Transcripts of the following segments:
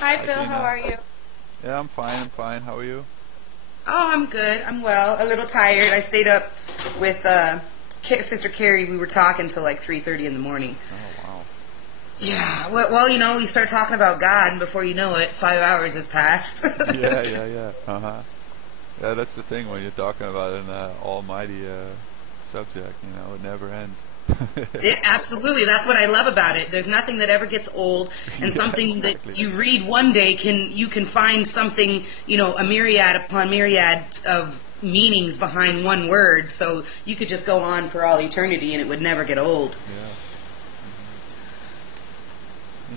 Hi Hi, Phil, how Tina. are you? Yeah, I'm fine. I'm fine. How are you? Oh, I'm good. I'm well. A little tired. I stayed up with Sister Carrie. We were talking till like 3:30 in the morning. Oh, wow. Yeah. Well, we start talking about God, and before you know it, 5 hours has passed. Yeah, yeah, yeah. Uh-huh. Yeah, that's the thing when you're talking about an almighty subject. It never ends. Absolutely. That's what I love about it. There's nothing that ever gets old, and Yeah, something that exactly. you read one day you can find something, a myriad upon myriad of meanings behind one word. So you could just go on for all eternity, and it would never get old. Yeah.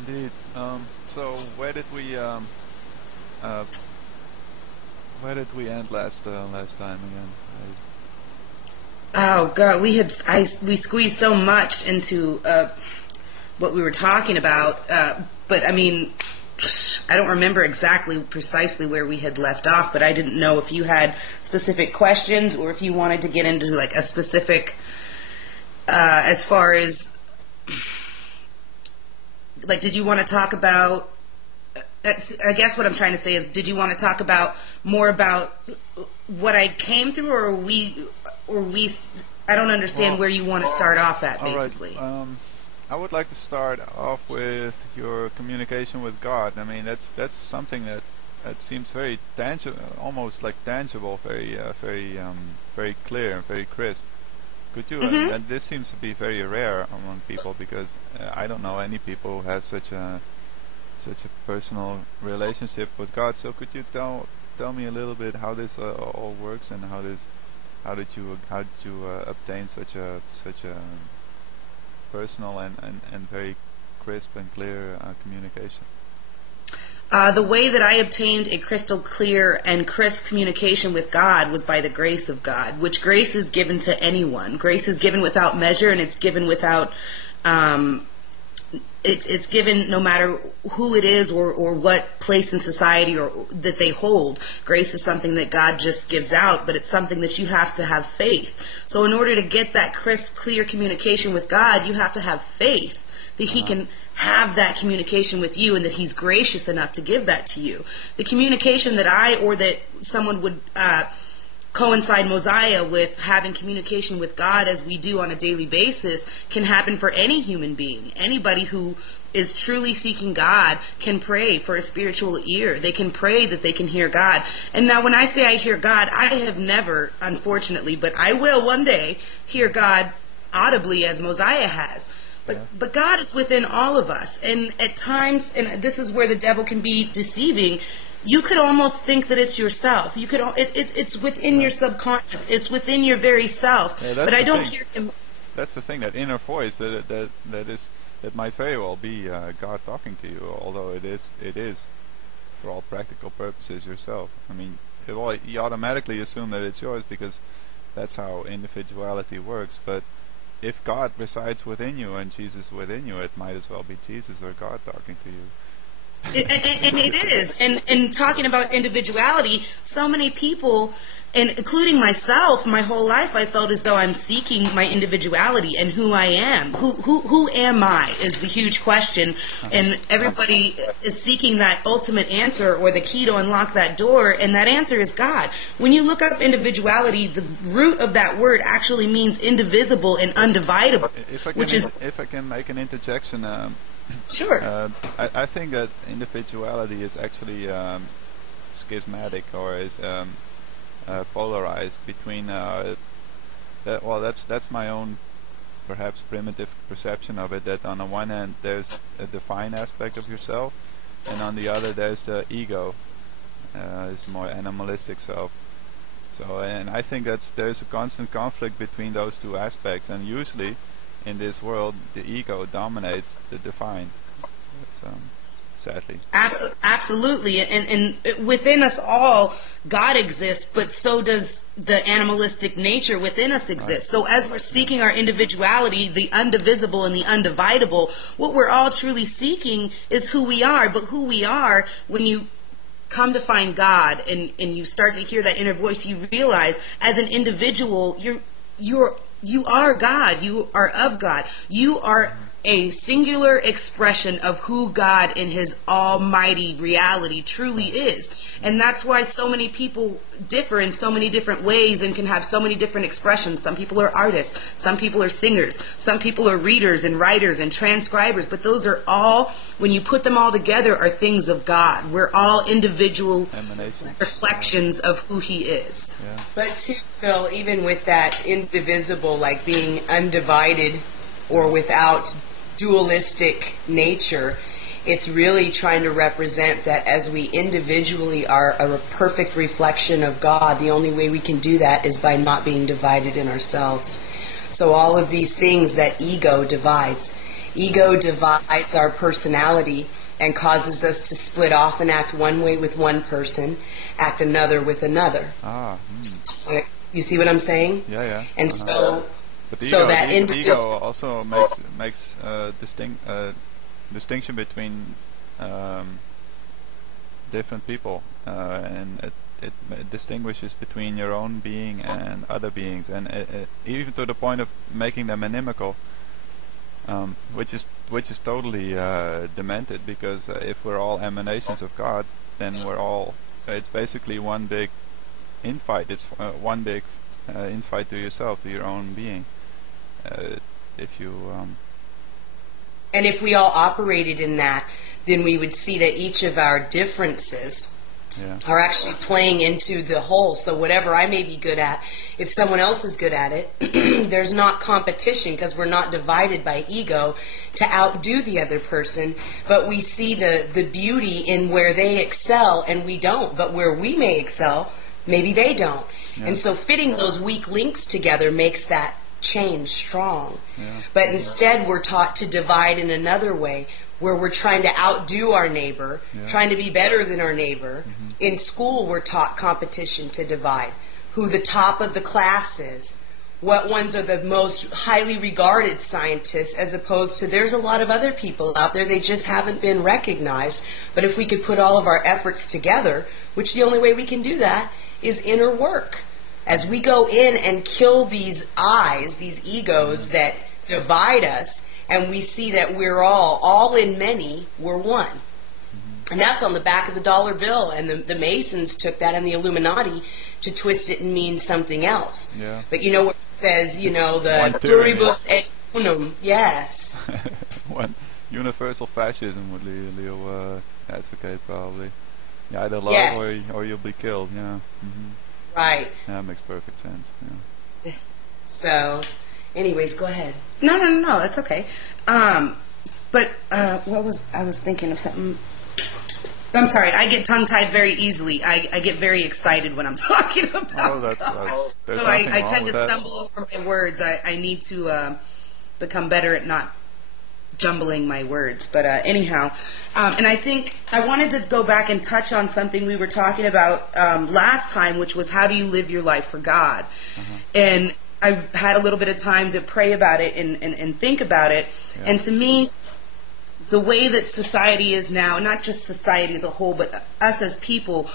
Hmm. Indeed. So uh, where did we end last time again? Oh God, we squeezed so much into what we were talking about, but I mean, I don't remember exactly precisely where we had left off. But I didn't know if you had specific questions or if you wanted to get into like a specific, as far as like, did you want to talk about? I guess what I'm trying to say is, did you want to talk about more about what I came through, or we? I don't understand Well, where you want to start off at, all right. basically. I would like to start off with your communication with God. I mean, that's something that seems very tangible, almost like tangible, very clear and very crisp. Could you? Hmm. And this seems to be very rare among people because I don't know any people who has such a personal relationship with God. So could you tell me a little bit how this all works and how did you obtain such a personal and very crisp and clear communication? The way that I obtained a crystal clear and crisp communication with God was by the grace of God, which grace is given to anyone. Grace is given without measure, and it's given without. Um, it's given no matter who it is or what place in society or that they hold. Grace is something that God just gives out, but it's something that you have to have faith. So in order to get that crisp, clear communication with God, you have to have faith that He Uh-huh. can have that communication with you and that He's gracious enough to give that to you. The communication that I or that someone would coincide Moziah with having communication with God as we do on a daily basis can happen for any human being. Anybody who is truly seeking God can pray for a spiritual ear. They can pray that they can hear God. And now when I say I hear God, I have never, unfortunately, but I will one day hear God audibly as Moziah has. But Yeah. but God is within all of us, and at times, and this is where the devil can be deceiving. You could almost think that it's yourself. It's within Yeah. your subconscious. It's within your very Yeah. self. But That's I the don't thing. hear him. That's the thing. That inner voice that might very well be God talking to you, although it is for all practical purposes yourself. I mean, well, you automatically assume that it's yours because that's how individuality works. But if God resides within you and Jesus within you, it might as well be Jesus or God talking to you. And it is. And talking about individuality, so many people, and including myself, my whole life I felt as though I'm seeking my individuality and who I am. Who am I is the huge question. Uh-huh. And everybody is seeking that ultimate answer or the key to unlock that door, and that answer is God. When you look up individuality, the root of that word actually means indivisible and undividable, If I can which is, if I can make an interjection, sure. I think that individuality is actually schismatic or is polarized between that. Well, that's my own perhaps primitive perception of it. That on the one hand there's a divine aspect of yourself, and on the other there's the ego, it's more animalistic self. So, and I think there's a constant conflict between those two aspects, and usually in this world the ego dominates the divine. That's, sadly. Absolutely, and within us all, God exists, but so does the animalistic nature within us Right. exist. So as we're Yeah. seeking our individuality, the undivisible and the undividable, what we're all truly seeking is who we are. But who we are, when you come to find God and you start to hear that inner voice, you realize as an individual, you are God. You are of God. You are a singular expression of who God in his almighty reality truly is. And that's why so many people differ in so many different ways and can have so many different expressions. Some people are artists, some people are singers, some people are readers and writers and transcribers, but those are all, when you put them all together, are things of God. We're all individual reflections of who he is. Yeah. But too, Phil, even with that indivisible, like being undivided or without dualistic nature, it's really trying to represent that as we individually are a perfect reflection of God, the only way we can do that is by not being divided in ourselves. So all of these things that ego divides our personality and causes us to split off and act one way with one person, act another with another. You see what I'm saying? Yeah. And so, but the ego also makes distinction between different people, and it distinguishes between your own being and other beings, and even to the point of making them inimical, which is totally demented, because if we're all emanations of God, then it's basically one big infight. It's one big infight to yourself, to your own being. And if we all operated in that, then we would see that each of our differences are actually playing into the whole. So whatever I may be good at, if someone else is good at it, there's not competition, because we're not divided by ego to outdo the other person, but we see the beauty in where they excel and we don't, but where we may excel, maybe they don't. Yeah. And so fitting those weak links together makes that change strong. But instead we're taught to divide in another way, where we're trying to outdo our neighbor, trying to be better than our neighbor. In school we're taught competition to divide, who the top of the class is, what ones are the most highly regarded scientists, as opposed to there's a lot of other people out there, they just haven't been recognized. But if we could put all of our efforts together, which the only way we can do that is inner work. As we go in and kill these these egos that divide us, and we see that we're all in many, we're one. And that's on the back of the dollar bill, and the Masons took that, and the Illuminati, to twist it and mean something else. But you know what it says, the pluribus et unum. Yes. One universal fascism would Leo advocate, probably. You either love or you'll be killed. Right. Yeah, that makes perfect sense. So, anyways, go ahead. No, that's okay. But I was thinking of something. I'm sorry, I get tongue-tied very easily. I get very excited when I'm talking about God. So I tend to stumble over my words. I need to become better at not jumbling my words. But anyhow, and I think I wanted to go back and touch on something we were talking about last time, which was how do you live your life for God? And I had a little bit of time to pray about it and think about it. And to me, the way that society is now, not just society as a whole, but us as people,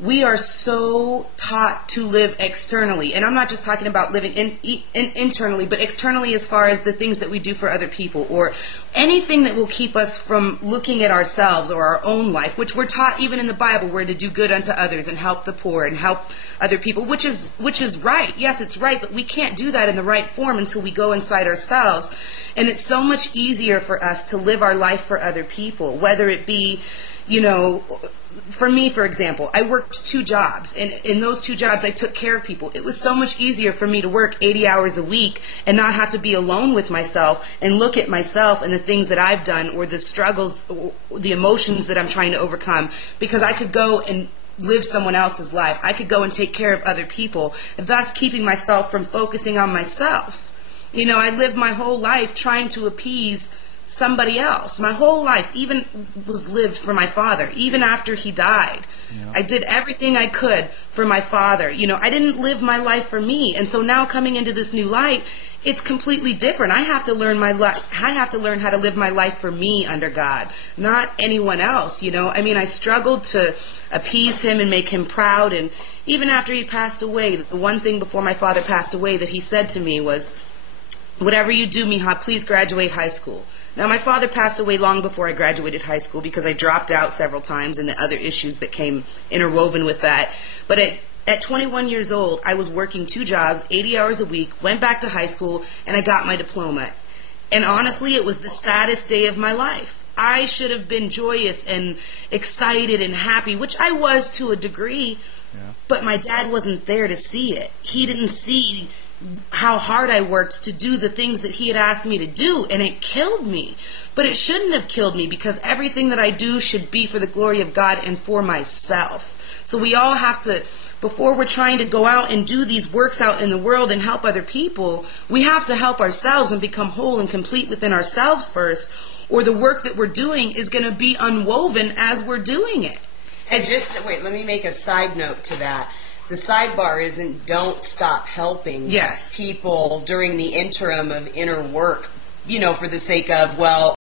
we are so taught to live externally. And I'm not just talking about living internally, but externally as far as the things that we do for other people, or anything that will keep us from looking at ourselves or our own life, which we're taught even in the Bible, we're to do good unto others and help the poor and help other people, which is right. Yes, it's right, but we can't do that in the right form until we go inside ourselves. And it's so much easier for us to live our life for other people, whether it be, for me, for example, I worked 2 jobs, and in those 2 jobs I took care of people. It was so much easier for me to work 80 hours a week and not have to be alone with myself and look at myself and the things that I've done, or the struggles, or the emotions that I'm trying to overcome, because I could go and live someone else's life. I could go and take care of other people, thus keeping myself from focusing on myself. I lived my whole life trying to appease somebody else. My whole life even was lived for my father, even after he died. I did everything I could for my father. I didn't live my life for me. And so now coming into this new light, it's completely different. I have to learn I have to learn how to live my life for me under God, not anyone else. I struggled to appease him and make him proud. And even after he passed away, the one thing before my father passed away that he said to me was, "Whatever you do, Mija, please graduate high school." Now, my father passed away long before I graduated high school because I dropped out several times and the other issues that came interwoven with that. But at 21 years old, I was working 2 jobs, 80 hours a week, went back to high school, and I got my diploma. And honestly, it was the saddest day of my life. I should have been joyous and excited and happy, which I was to a degree, but my dad wasn't there to see it. He didn't see how hard I worked to do the things that he had asked me to do, and it killed me. But it shouldn't have killed me, because everything that I do should be for the glory of God and for myself. So we all have to, before we're trying to go out and do these works out in the world and help other people, we have to help ourselves and become whole and complete within ourselves first, or the work that we're doing is going to be unwoven as we're doing it. And just, wait, let me make a side note to that. The sidebar isn't don't stop helping people during the interim of inner work, for the sake of, well,